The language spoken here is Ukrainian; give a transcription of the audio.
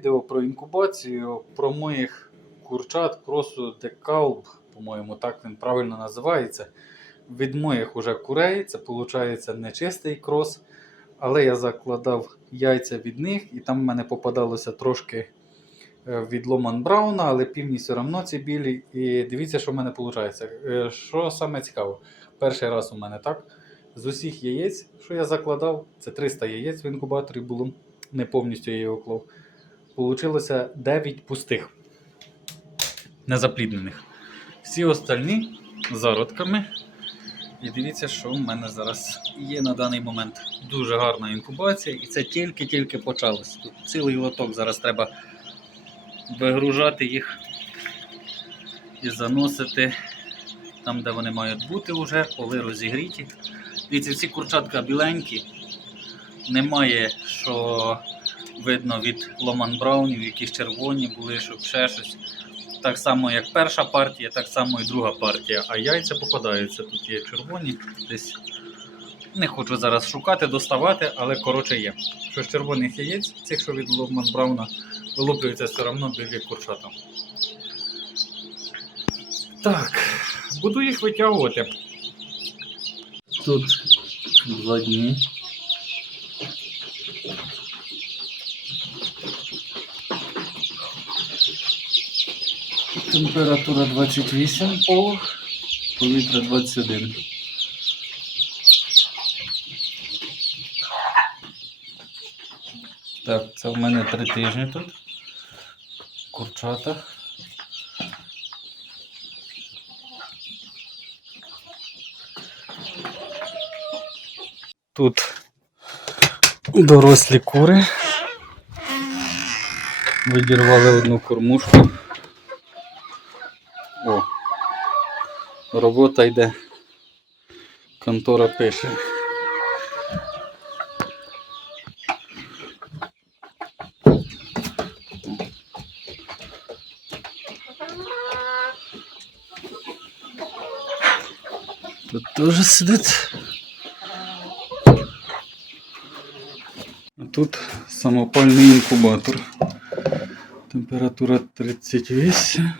Відео про інкубацію, про моїх курчат, кросу декалб, по-моєму, так він правильно називається. Від моїх уже курей, це виходить не чистий крос, але я закладав яйця від них, і там в мене попадалося трошки е, від Ломан Брауна, але півні все одно ці білі. І дивіться, що в мене виходить. Що саме цікаво, перший раз у мене так. З усіх яєць, що я закладав, це 300 яєць в інкубаторі було, не повністю я його клав. Получилося 9 пустих, незапліднених. Всі остальні зародками. І дивіться, що в мене зараз є на даний момент. Дуже гарна інкубація, і це тільки-тільки почалось. Тут цілий лоток, зараз треба вигружати їх і заносити там, де вони мають бути вже, поли розігріті. Дивіться, ці курчатка біленькі. Немає, що видно від Ломан Браунів, якісь червоні були, щоб ще щось. Так само, як перша партія, так само і друга партія. А яйця попадаються. Тут є червоні, десь не хочу зараз шукати, доставати, але коротше є. Що з червоних яєць, цих, що від Ломан Брауна, вилуплюються все одно білі курчата. Так, буду їх витягувати. Тут два дні. Температура 28 полох, повітря 21. Так, це в мене три тижні тут. Курчата. Тут дорослі кури. Відірвали одну кормушку. О, робота йде. Контора пише. Тут теж сидить. Тут самопальний інкубатор. Температура 38.